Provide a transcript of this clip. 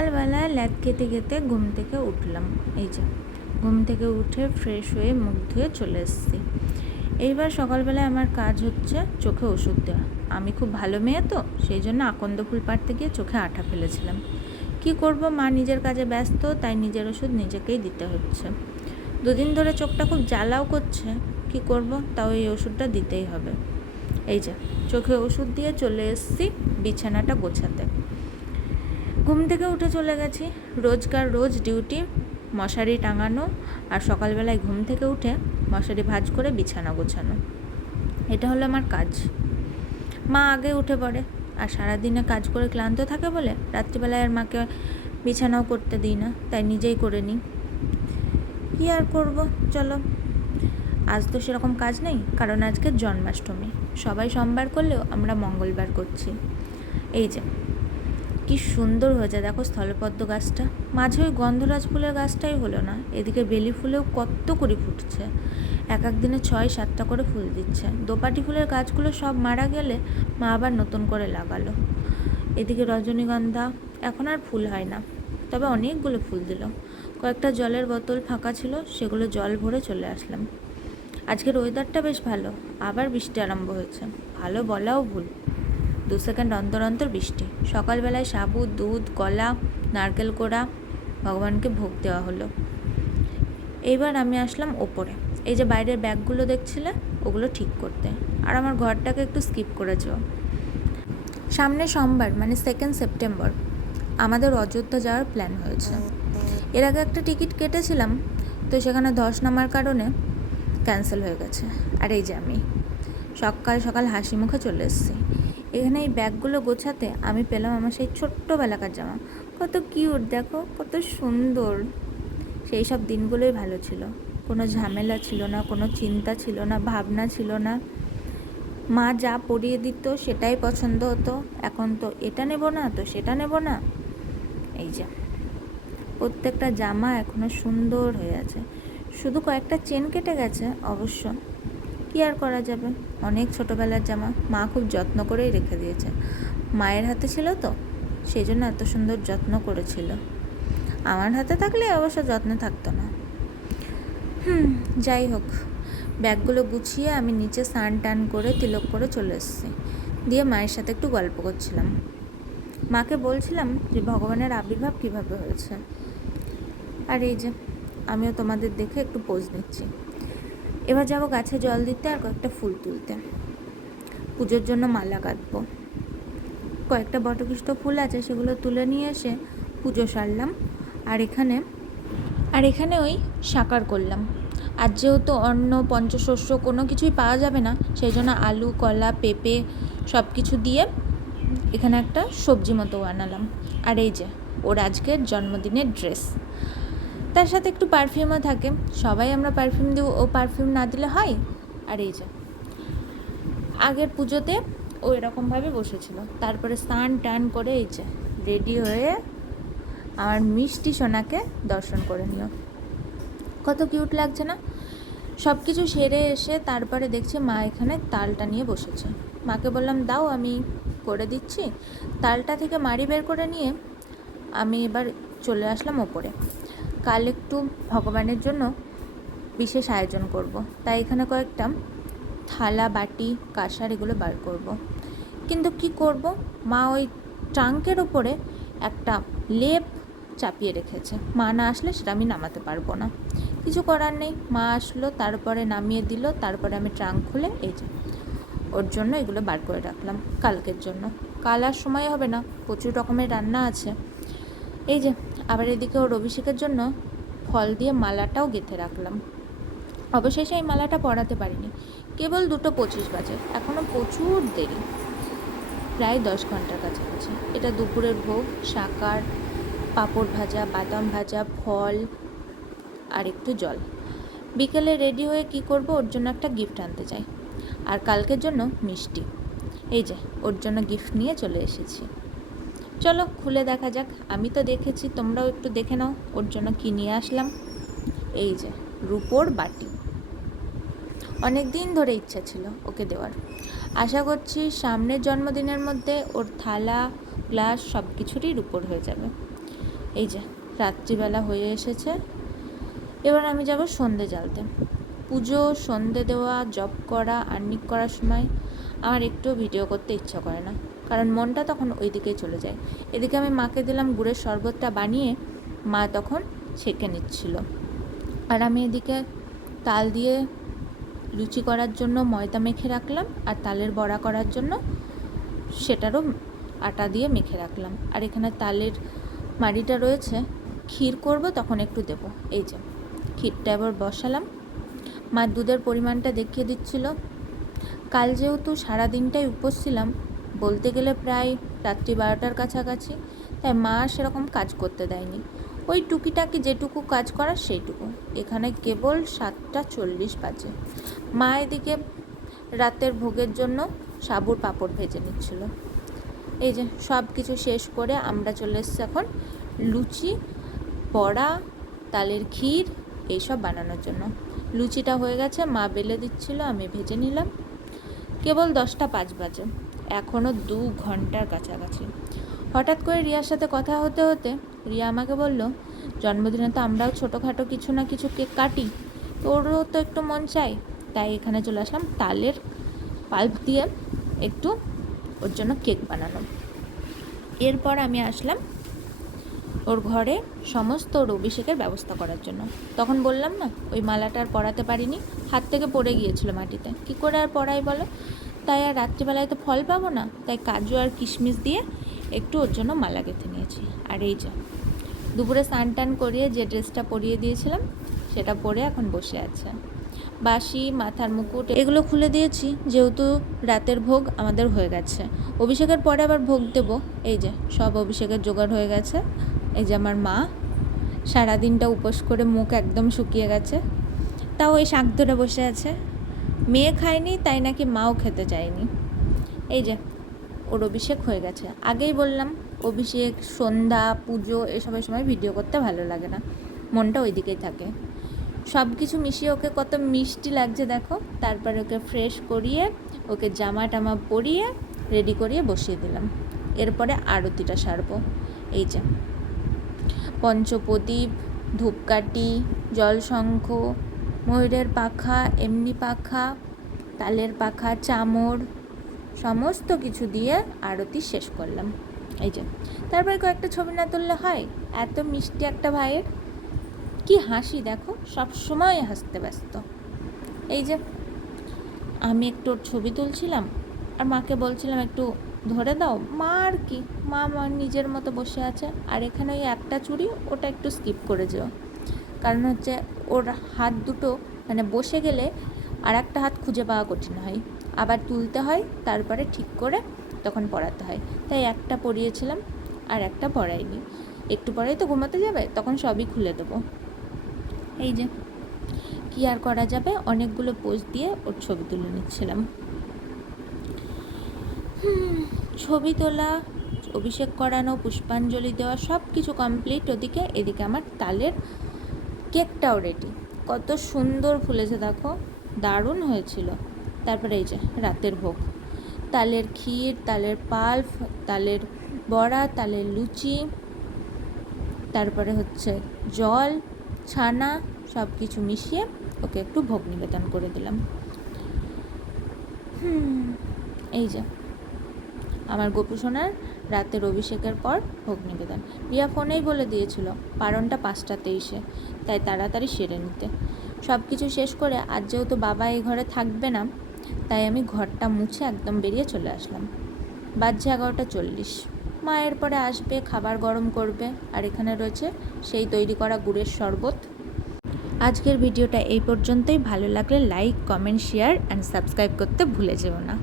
সকালবেলায় ল্যাদ খেতে খেতে ঘুম থেকে উঠলাম। এই যে ঘুম থেকে উঠে ফ্রেশ হয়ে মুখ ধুয়ে চলে এসেছি। এইবার সকালবেলায় আমার কাজ হচ্ছে চোখে ওষুধ দেওয়া। আমি খুব ভালো মেয়ে তো, সেই জন্য আকন্দ ফুল পাড়তে গিয়ে চোখে আঠা ফেলেছিলাম। কি করব, মা নিজের কাজে ব্যস্ত, তাই নিজের ওষুধ নিজেকেই দিতে হচ্ছে। দুদিন ধরে চোখটা খুব জ্বালাও করছে, কি করব, তাও এই ওষুধটা দিতেই হবে। এই যে চোখে ওষুধ দিয়ে চলে এসেছি বিছানাটা গোছাতে। ঘুম থেকে উঠে চলে গেছি, রোজকার রোজ ডিউটি, মশারি টাঙানো আর সকালবেলায় ঘুম থেকে উঠে মশারি ভাঁজ করে বিছানা গোছানো। এটা হলো আমার কাজ। মা আগে উঠে পড়ে, আর সারাদিনে কাজ করে ক্লান্ত থাকে বলে রাত্রিবেলায় আর মাকে বিছানাও করতে দিই না, তাই নিজেই করে নিই। কী আর করব, চলো। আজ তো সেরকম কাজ নেই, কারণ আজকে জন্মাষ্টমী। সবাই সোমবার করলেও আমরা মঙ্গলবার করছি। এই যে কি সুন্দর হয়েছে দেখো স্থলপদ্ম গাছটা, মাঝে ওই গন্ধরাজ ফুলের গাছটাই হলো না। এদিকে বেলি ফুলেও কত করে ফুটছে, এক এক দিনে 6-7টা করে ফুল দিচ্ছে। দোপাটি ফুলের গাছগুলো সব মারা গেলে মা আবার নতুন করে লাগালো। এদিকে রজনীগন্ধা এখন আর ফুল হয় না, তবে অনেকগুলো ফুল দিল। কয়েকটা জলের বোতল ফাঁকা ছিল, সেগুলো জল ভরে চলে আসলাম। আজকের ওয়েদারটা বেশ ভালো, আবার বৃষ্টি আরম্ভ হয়েছে। ভালো বলাও ভুল, 2 সেকেন্ড অন্তর অন্তর বৃষ্টি। সকালবেলায় সাবু, দুধ, কলা, নারকেল কোড়া ভগবানকে ভোগ দেওয়া হলো। এইবার আমি আসলাম ওপরে। এই যে বাইরের ব্যাগগুলো দেখছিলে, ওগুলো ঠিক করতে। আর আমার ঘরটাকে একটু স্কিপ করেছ। সামনে সোমবার মানে 2 সেপ্টেম্বর আমাদের অযোধ্যা যাওয়ার প্ল্যান হয়েছে। এর আগে একটা টিকিট কেটেছিলাম, তো সেখানে ধস নামার কারণে ক্যান্সেল হয়ে গেছে। আর এই যে আমি সকাল সকাল হাসি মুখে চলে এসেছি। এখানে এই ব্যাগগুলো গোছাতে আমি পেলাম আমার সেই ছোট্টবেলাকার জামা। কত কিউট দেখো, কত সুন্দর। সেই সব দিনগুলোই ভালো ছিল, কোনো ঝামেলা ছিল না, কোনো চিন্তা ছিল না, ভাবনা ছিল না। মা যা পরিয়ে দিত সেটাই পছন্দ হতো। এখন তো এটা নেব না, তো সেটা নেব না। এই যে প্রত্যেকটা জামা এখনও সুন্দর হয়ে আছে, শুধু কয়েকটা চেন কেটে গেছে অবশ্য। কী আর করা যাবে, অনেক ছোটোবেলার জামা, মা খুব যত্ন করেই রেখে দিয়েছে। মায়ের হাতে ছিল তো, সেই জন্য এত সুন্দর যত্ন করেছিল। আমার হাতে থাকলে অবশ্য যত্ন থাকতো না। যাই হোক, ব্যাগগুলো গুছিয়ে আমি নিচে স্নান টান করে তিলক করে চলে এসেছি। দিয়ে মায়ের সাথে একটু গল্প করছিলাম। মাকে বলছিলাম যে ভগবানের আবির্ভাব কীভাবে হয়েছে। আর এই যে আমিও তোমাদের দেখে একটু পোজ নিচ্ছি। এবার যাবো গাছে জল দিতে আর কয়েকটা ফুল তুলতে। পুজোর জন্য মালা কাটবো। কয়েকটা বটকৃষ্ণ ফুল আছে, সেগুলো তুলে নিয়ে এসে পুজো সারলাম। আর এখানে ওই সাকার করলাম। আর যেহেতু অন্ন পঞ্চশস্য কোনো কিছুই পাওয়া যাবে না, সেই জন্য আলু, কলা, পেঁপে সব কিছু দিয়ে এখানে একটা সবজি মতো বানালাম। আর এই যে ওর আজকের জন্মদিনের ড্রেস, তার সাথে একটু পারফিউমও থাকে। সবাই আমরা পারফিউম দিব, ও পারফিউম না দিলে হয়। আর এই যে আগের পুজোতে ও এরকমভাবে বসেছিল, তারপরে স্নান টান করে এই যে রেডি হয়ে আমার মিষ্টি সোনাকে দর্শন করে নিও। কত কিউট লাগছে না। সব কিছু সেরে এসে তারপরে দেখছি মা এখানে তালটা নিয়ে বসেছে। মাকে বললাম দাও, আমি করে দিচ্ছি। তালটা থেকে মাড়ি বের করে নিয়ে আমি এবার চলে আসলাম ওপরে। কাল একটু ভগবানের জন্য বিশেষ আয়োজন করব, তাই এখানে কয়েকটা থালা, বাটি, কাঁসার এগুলো বার করব। কিন্তু কি করব, মা ওই ট্রাঙ্কের ওপরে একটা লেপ চাপিয়ে রেখেছে। মা না আসলে সেটা আমি নামাতে পারবো না। কিছু করার নেই, মা আসলো, তারপরে নামিয়ে দিল। তারপরে আমি ট্রাঙ্ক খুলে এই যে ওর জন্য এগুলো বার করে রাখলাম কালকের জন্য। কাল আর সময় হবে না, প্রচুর রকমের রান্না আছে। এই যে আবার এদিকে ওর অভিষেকের জন্য ফল দিয়ে মালাটাও গেঁথে রাখলাম। অবশেষে এই মালাটা পরাতে পারিনি, কেবল 2:25 বাজে, এখনও প্রচুর দেরি, প্রায় 10 ঘন্টার কাছাকাছি। এটা দুপুরের ভোগ, সাকার, পাঁপড় ভাজা, বাদাম ভাজা, ফল আর একটু জল। বিকেলে রেডি হয়ে কি করব, ওর জন্য একটা গিফট আনতে চাই, আর কালকের জন্য মিষ্টি। এই যে ওর জন্য গিফট নিয়ে চলে এসেছি। চলো খুলে দেখা যাক। আমি তো দেখেছি, তোমরাও একটু দেখে নাও ওর জন্য কী নিয়ে আসলাম। এই যে রূপোর বাটি, অনেক দিন ধরে ইচ্ছা ছিল ওকে দেওয়ার। আশা করছি সামনের জন্মদিনের মধ্যে ওর থালা, গ্লাস সব কিছুরই রূপোর হয়ে যাবে। এই যে রাত্রিবেলা হয়ে এসেছে, এবার আমি যাব সন্ধে জ্বালতে। পুজো, সন্ধে দেওয়া, জব করা, আর্নিং করার সময় আমার একটুও ভিডিও করতে ইচ্ছা করে না, কারণ মনটা তখন ওই দিকেই চলে যায়। এদিকে আমি মাকে দিলাম গুড়ের শরবতটা বানিয়ে, মা তখন ছেঁকে নিচ্ছিল। আর আমি এদিকে তাল দিয়ে লুচি করার জন্য ময়দা মেখে রাখলাম, আর তালের বড়া করার জন্য সেটারও আটা দিয়ে মেখে রাখলাম। আর এখানে তালের মাড়িটা রয়েছে, ক্ষীর করব তখন একটু দেব। এই যে ক্ষীরটা এবার বসালাম। মা দুধের পরিমাণটা দেখিয়ে দিচ্ছিল। কাল যেহেতু সারাদিনটাই উপোস ছিলাম, বলতে গেলে প্রায় রাত্রি 12টার কাছাকাছি, তাই মা সেরকম কাজ করতে দেয়নি। ওই টুকিটাকি যেটুকু কাজ করার সেইটুকু। এখানে কেবল 7:40 বাজে। মা এদিকে রাতের ভোগের জন্য সাবুর পাঁপড় ভেজে নিচ্ছিল। এই যে সব কিছু শেষ করে আমরা চলে এসেছি এখন লুচি, বড়া, তালের ক্ষীর এইসব বানানোর জন্য। লুচিটা হয়ে গেছে, মা বেলে দিচ্ছিল, আমি ভেজে নিলাম। কেবল 10:05 বাজে, এখনও 2 ঘন্টার কাছাকাছি। হঠাৎ করে রিয়ার সাথে কথা হতে হতে রিয়া আমাকে বলল, জন্মদিনে তো আমরাও ছোটোখাটো কিছু না কিছু কেক কাটি, তোরও তো একটু মন চাই, তাই এখানে চলে আসলাম তালের পাল্প দিয়ে একটু ওর জন্য কেক বানানো। এরপর আমি আসলাম ওর ঘরে সমস্ত ওর অভিষেকের ব্যবস্থা করার জন্য। তখন বললাম না, ওই মালাটা আর পরাতে পারিনি, হাত থেকে পড়ে গিয়েছিল মাটিতে, কী করে আর পরাই বলো। তাই আর রাত্রিবেলায় তো ফল পাবো না, তাই কাজু আর কিশমিশ দিয়ে একটু ওর জন্য মালা গেঁথে নিয়েছি। আর এই যে দুপুরে স্নান টান করিয়ে যে ড্রেসটা পরিয়ে দিয়েছিলাম সেটা পরে এখন বসে আছে। বাসি, মাথার মুকুট এগুলো খুলে দিয়েছি, যেহেতু রাতের ভোগ আমাদের হয়ে গেছে। অভিষেকের পরে আবার ভোগ দেব। এই যে সব অভিষেকের জোগাড় হয়ে গেছে। এই যে আমার মা সারাদিনটা উপোস করে মুখ একদম শুকিয়ে গেছে, তাও ওই শাক ধরে বসে আছে। মেয়ে খায়নি তাই নাকি মাও খেতে চায়নি। এই যে ওর অভিষেক হয়ে গেছে। আগেই বললাম অভিষেক, সন্ধ্যা, পুজো এসবের সময় ভিডিও করতে ভালো লাগে না, মনটা ওই দিকেই থাকে। সব কিছু মিশিয়ে ওকে কত মিষ্টি লাগছে দেখো। তারপরে ওকে ফ্রেশ করিয়ে, ওকে জামা টামা পরিয়ে রেডি করিয়ে বসিয়ে দিলাম। এরপরে আরতিটা সারবো। এই যে পঞ্চপ্রদীপ, ধূপকাঠি, জলশঙ্খ, ময়ূরের পাখা, এমনি পাখা, তালের পাখা, চামর সমস্ত কিছু দিয়ে আরতি শেষ করলাম। এই যে তারপরে কয়েকটা ছবি না তুললে হয়? এত মিষ্টি একটা ভাইয়ের, কি হাসি দেখো, সব সময় হাসতে ব্যস্ত। এই যে আমি একটু ওর ছবি তুলছিলাম আর মাকে বলছিলাম একটু ধরে দাও। মা আর কি, মা নিজের মতো বসে আছে। আর এখানে ওই একটা চুড়ি, ওটা একটু স্কিপ করে যেও, কারণ হচ্ছে ওর হাত দুটো মানে বসে গেলে আর একটা হাত খুঁজে পাওয়া কঠিন হয়, আবার তুলতে হয়, তারপরে ঠিক করে তখন পরাতে হয়। তাই একটা পরিয়েছিলাম আর একটা পরাইনি। একটু পরেই তো ঘুমাতে যাবে, তখন সবই খুলে দেবো। এই যে কী আর করা যাবে, অনেকগুলো পোজ দিয়ে ওর ছবি তুলে নিচ্ছিলাম। ছবি তোলা, অভিষেক করানো, পুষ্পাঞ্জলি দেওয়া সব কিছু কমপ্লিট। ওদিকে এদিকে আমার তালের কেকটাও রেডি। কত সুন্দর ফুলেছে দেখো, দারুণ হয়েছিল। তারপরে এই যে রাতের ভোগ, তালের ক্ষীর, তালের পাল্প, তালের বড়া, তালের লুচি, তারপরে হচ্ছে জল, ছানা, সব কিছু মিশিয়ে ওকে একটু ভোগ নিবেদন করে দিলাম। এই যে আমার গোপু সোনার রাতের অভিষেকের পর ভোগ নিবেদন। রিয়া ফোনেই বলে দিয়েছিল পারণটা 5:23, তাই তাড়াতাড়ি সেরে নিতে। সব কিছু শেষ করে আজ যেহেতু বাবা এই ঘরে থাকবে না, তাই আমি ঘরটা মুছে একদম বেরিয়ে চলে আসলাম। বাজছে 11:40। মা এরপরে আসবে, খাবার গরম করবে। আর এখানে রয়েছে সেই তৈরি করা গুড়ের শরবত। আজকের ভিডিওটা এই পর্যন্তই। ভালো লাগলে like, comment, share and subscribe করতে ভুলে যেও না।